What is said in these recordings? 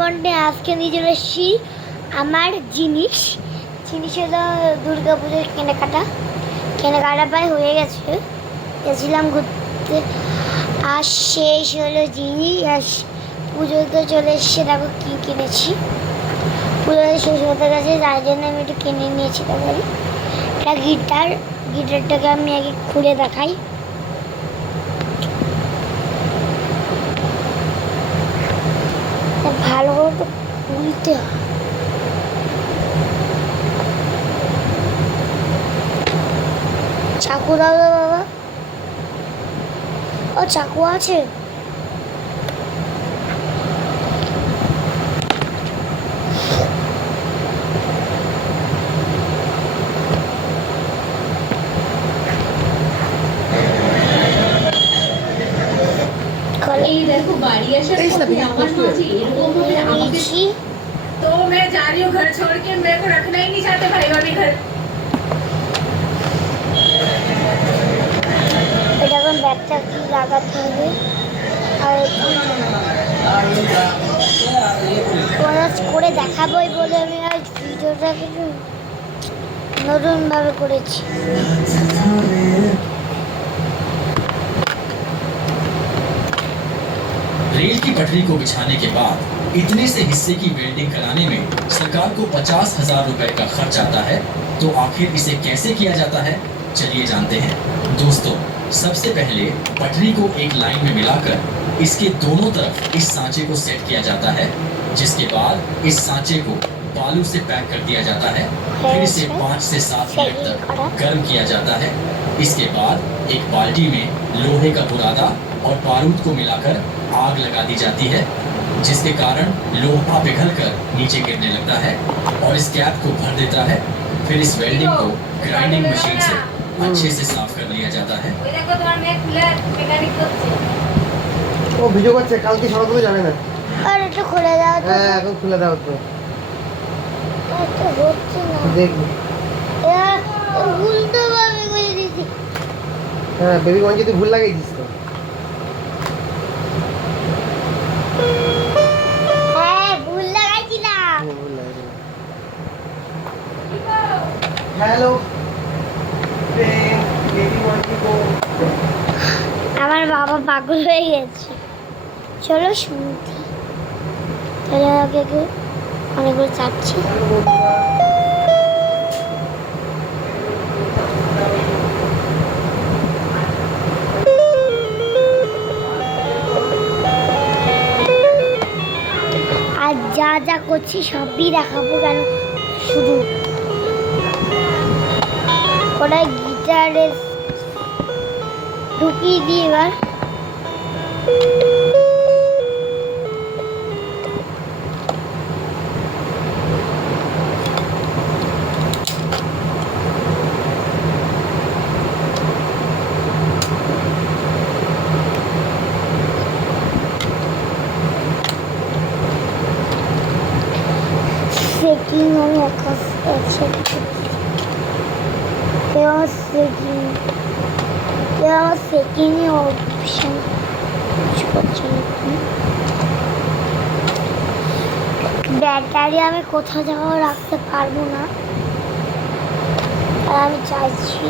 Monday আজকে নিয়ে চলে এসেছি আমার জিনিস হলো দুর্গা পুজোর কেনাকাটা প্রায় হয়ে গেছে। গেছিলাম ঘুরতে আর শেষ হলো জিনিস। আর পুজো তো চলে এসছে, দেখো কী কিনেছি। পুজো শেষ হতে গেছে, যার জন্য আমি একটু কিনে নিয়েছি। তারপরে একটা গিটারটাকে আমি আগে খুলে দেখাই। ভালো করে তো খুলতে হয়। চাকু দাও তো বাবা। ও চাকু আছে? এই देखो बाड़ी आसार पथे আমার মাঝে এরকম ভাবে আমাকে तो मैं जा रही हूँ घर छोड़ के, मेरे को रखना ही नहीं चाहते भाई भाभी घर। এটা এখন ব্যাগটা কি লাগাতে হবে আর করে দেখাবোই বলে আমি আজ ভিডিওটা কিছু নতুনভাবে করেছি। रेल की पटरी को बिछाने के बाद इतने से हिस्से की वेल्डिंग कराने में सरकार को 50,000 रुपए का खर्च आता है। तो आखिर इसे कैसे किया जाता है, चलिए जानते हैं। दोस्तों, सबसे पहले पटरी को एक लाइन में मिलाकर इसके दोनों तरफ इस सांचे को सेट किया जाता है, जिसके बाद इस सांचे को बालू से पैक कर दिया जाता है। फिर इसे 5 से 7 मिनट तक गर्म किया जाता है। इसके बाद एक बाल्टी में लोहे का बुरादा और बारूद को मिलाकर आग लगा दी जाती है, जिसके कारण लोहा पिघलकर नीचे गिरने लगता है और इस गैप को भर देता है। फिर इस वेल्डिंग को ग्राइंडिंग मशीन से अच्छे से साफ कर लिया जाता है। ও ভিডিও করছে, কালকে সরাতে যাবে না। আর এটা খুলে দাও তো। হ্যাঁ এখন খুলে দাও তো। এটা হচ্ছে না, দেখি। ভুল তো ভাবে করে দিছি। হ্যাঁ বেবি গঞ্জি তুই ভুল লাগাই দিস তো। হ্যাঁ ভুল লাগাইছিলাম। হ্যালো বেবি গঞ্জি কো। আমার বাবা পাগল হয়ে গেছে। চলো শুনতে, তাহলে আগে অনেকগুলো চাচ্ছি। আর যা যা করছি সবই দেখাবো, কেন শুধু ওটা গিটারে ঢুকিয়ে দিয়ে এবার সেটিং আমি সেটিংয়ে অপশন করছি। ব্যাটারি আমি কোথাও যাওয়া রাখতে পারবো না, আর আমি চাইছি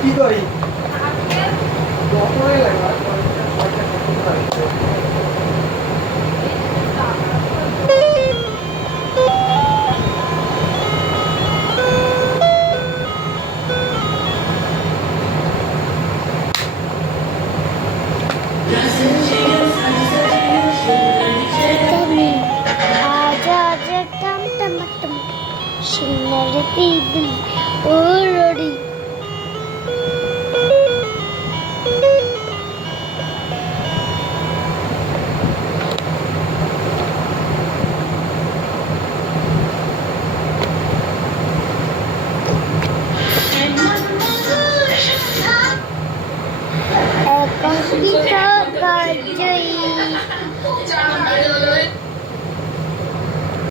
কি করি কতই লাগা टम टम टम,